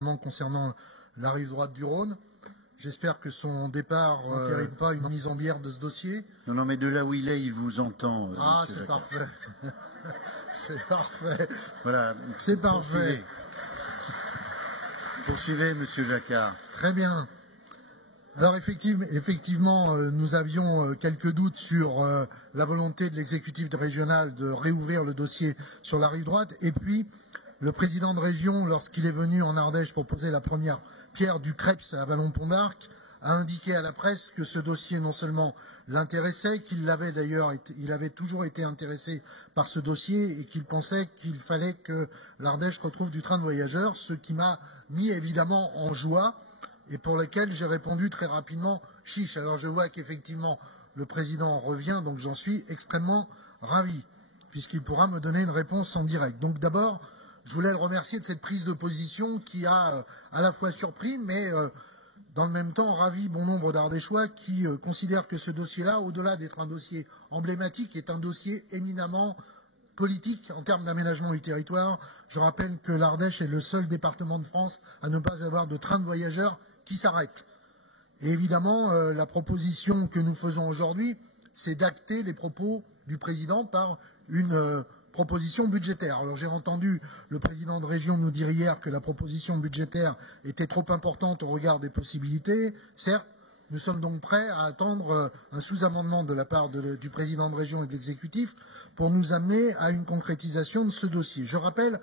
concernant la rive droite du Rhône. J'espère que son départ n'entérine pas une mise en bière de ce dossier. Non, mais de là où il est, il vous entend. Ah, c'est parfait. C'est parfait. Voilà. C'est parfait. Poursuivez, Monsieur Jacquard. Très bien. Alors effectivement, nous avions quelques doutes sur la volonté de l'exécutif régional de réouvrir le dossier sur la rive droite. Et puis, le président de région, lorsqu'il est venu en Ardèche pour poser la première pierre du Creps à Vallon-Pont d'Arc, a indiqué à la presse que ce dossier non seulement l'intéressait, qu'il avait toujours été intéressé par ce dossier et qu'il pensait qu'il fallait que l'Ardèche retrouve du train de voyageurs, ce qui m'a mis évidemment en joie et pour lequel j'ai répondu très rapidement « chiche ». Alors je vois qu'effectivement le président revient, donc j'en suis extrêmement ravi, puisqu'il pourra me donner une réponse en direct. Donc d'abord, je voulais le remercier de cette prise de position qui a à la fois surpris, mais dans le même temps ravi bon nombre d'Ardéchois qui considèrent que ce dossier-là, au-delà d'être un dossier emblématique, est un dossier éminemment politique en termes d'aménagement du territoire. Je rappelle que l'Ardèche est le seul département de France à ne pas avoir de train de voyageurs qui s'arrête. Et évidemment, la proposition que nous faisons aujourd'hui, c'est d'acter les propos du président par une proposition budgétaire. Alors j'ai entendu le président de région nous dire hier que la proposition budgétaire était trop importante au regard des possibilités. Certes, nous sommes donc prêts à attendre un sous-amendement de la part du président de région et de l'exécutif pour nous amener à une concrétisation de ce dossier. Je rappelle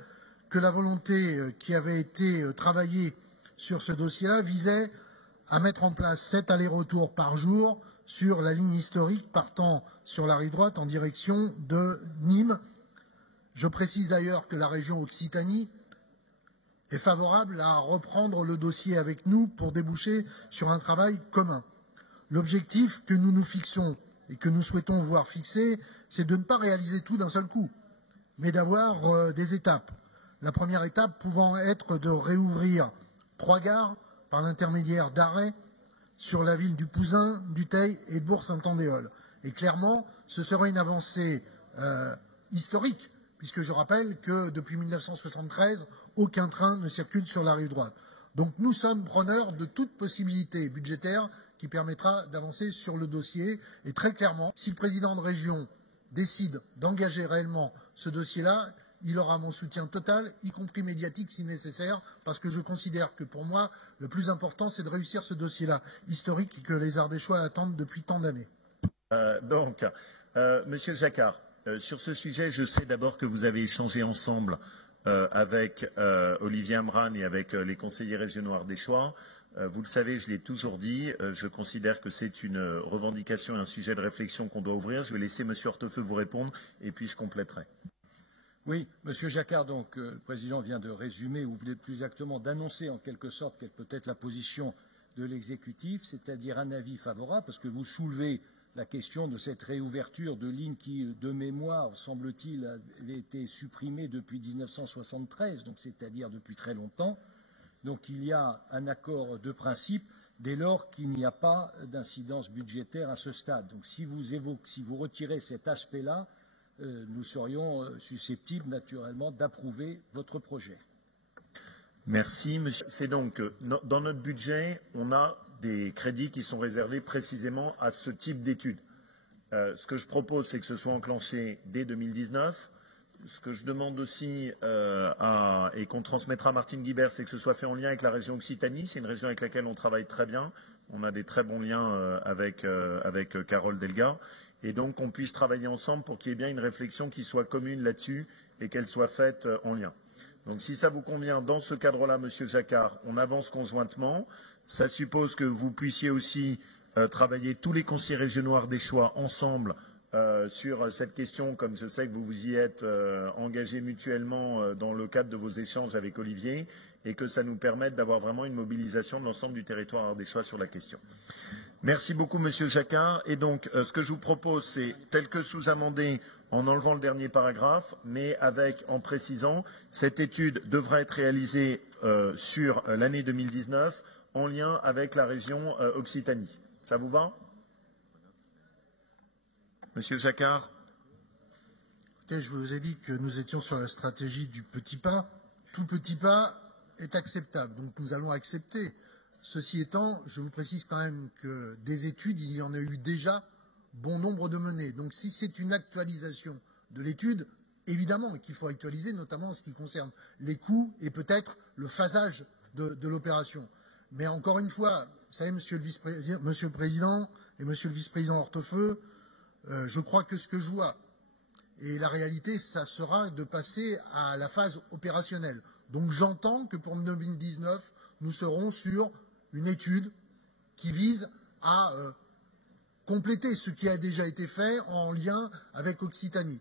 que la volonté qui avait été travaillée sur ce dossier-là visait à mettre en place 7 allers-retours par jour sur la ligne historique partant sur la rive droite en direction de Nîmes. Je précise d'ailleurs que la région Occitanie est favorable à reprendre le dossier avec nous pour déboucher sur un travail commun. L'objectif que nous nous fixons et que nous souhaitons voir fixé, c'est de ne pas réaliser tout d'un seul coup, mais d'avoir des étapes. La première étape pouvant être de réouvrir 3 gares par l'intermédiaire d'arrêts sur la ville du Pouzin, du Teil et de Bourg-Saint-Andéol. Et clairement, ce serait une avancée historique, puisque je rappelle que depuis 1973, aucun train ne circule sur la rive droite. Donc nous sommes preneurs de toute possibilité budgétaire qui permettra d'avancer sur le dossier. Et très clairement, si le président de région décide d'engager réellement ce dossier-là, il aura mon soutien total, y compris médiatique si nécessaire, parce que je considère que pour moi, le plus important, c'est de réussir ce dossier-là historique que les Ardéchois attendent depuis tant d'années. Monsieur Jacquard, sur ce sujet, je sais d'abord que vous avez échangé ensemble avec Olivier Amran et avec les conseillers régionaux ardéchois. Vous le savez, je l'ai toujours dit, je considère que c'est une revendication et un sujet de réflexion qu'on doit ouvrir. Je vais laisser M. Hortefeux vous répondre et puis je compléterai. Oui, Monsieur Jacquard, donc le président vient de résumer, ou plus exactement d'annoncer en quelque sorte quelle peut être la position de l'exécutif, c'est-à-dire un avis favorable, parce que vous soulevez la question de cette réouverture de lignes qui, de mémoire, semble-t-il, avait été supprimée depuis 1973, donc c'est-à-dire depuis très longtemps. Donc il y a un accord de principe dès lors qu'il n'y a pas d'incidence budgétaire à ce stade. Donc si vous retirez cet aspect-là, nous serions susceptibles naturellement d'approuver votre projet. Merci, monsieur. C'est donc dans notre budget, on a des crédits qui sont réservés précisément à ce type d'études. Ce que je propose, c'est que ce soit enclenché dès 2019. Ce que je demande aussi et qu'on transmettra à Martine Guibert, c'est que ce soit fait en lien avec la région Occitanie. C'est une région avec laquelle on travaille très bien. On a des très bons liens avec Carole Delga. Et donc qu'on puisse travailler ensemble pour qu'il y ait bien une réflexion qui soit commune là-dessus et qu'elle soit faite en lien. Donc si ça vous convient, dans ce cadre-là, Monsieur Jacquard, on avance conjointement. Ça suppose que vous puissiez aussi travailler tous les conseillers régionaux ardéchois ensemble sur cette question, comme je sais que vous vous y êtes engagés mutuellement dans le cadre de vos échanges avec Olivier, et que ça nous permette d'avoir vraiment une mobilisation de l'ensemble du territoire ardéchois sur la question. Merci beaucoup, Monsieur Jacquard. Et donc, ce que je vous propose, c'est tel que sous-amendé en enlevant le dernier paragraphe, mais en précisant, cette étude devra être réalisée sur l'année 2019 en lien avec la région Occitanie. Ça vous va? Monsieur Jacquard. Écoutez, je vous ai dit que nous étions sur la stratégie du petit pas. Tout petit pas est acceptable. Donc nous allons accepter. Ceci étant, je vous précise quand même que des études, il y en a eu déjà bon nombre de menées. Donc si c'est une actualisation de l'étude, évidemment qu'il faut actualiser, notamment en ce qui concerne les coûts et peut-être le phasage de l'opération. Mais encore une fois, vous savez, Monsieur le Président et Monsieur le Vice-président Hortefeux, je crois que ce que je vois, et la réalité, ça sera de passer à la phase opérationnelle. Donc j'entends que pour 2019, nous serons sur une étude qui vise à compléter ce qui a déjà été fait en lien avec Occitanie.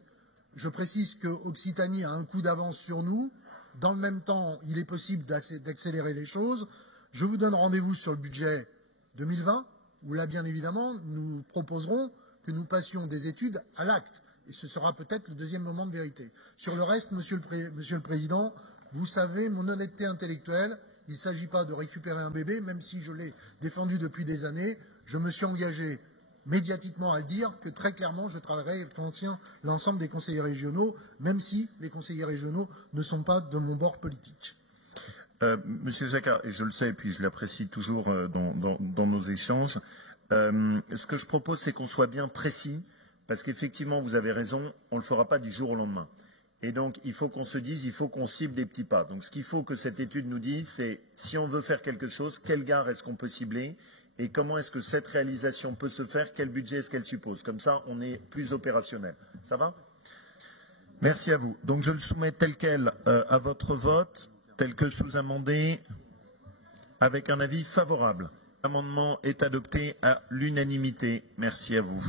Je précise que Occitanie a un coup d'avance sur nous. Dans le même temps, il est possible d'accélérer les choses. Je vous donne rendez-vous sur le budget 2020, où là, bien évidemment, nous proposerons que nous passions des études à l'acte. Et ce sera peut-être le deuxième moment de vérité. Sur le reste, Monsieur le Président, vous savez mon honnêteté intellectuelle. Il ne s'agit pas de récupérer un bébé, même si je l'ai défendu depuis des années. Je me suis engagé médiatiquement à le dire que très clairement, je travaillerai avec l'ensemble des conseillers régionaux, même si les conseillers régionaux ne sont pas de mon bord politique. Monsieur Jacquard, et je le sais, et puis je l'apprécie toujours dans nos échanges, ce que je propose, c'est qu'on soit bien précis, parce qu'effectivement, vous avez raison, on ne le fera pas du jour au lendemain. Et donc, il faut qu'on se dise, il faut qu'on cible des petits pas. Donc, ce qu'il faut que cette étude nous dise, c'est si on veut faire quelque chose, quelle gare est-ce qu'on peut cibler et comment est-ce que cette réalisation peut se faire, quel budget est-ce qu'elle suppose. Comme ça, on est plus opérationnel. Ça va? Merci à vous. Donc, je le soumets tel quel à votre vote, tel que sous-amendé, avec un avis favorable. L'amendement est adopté à l'unanimité. Merci à vous.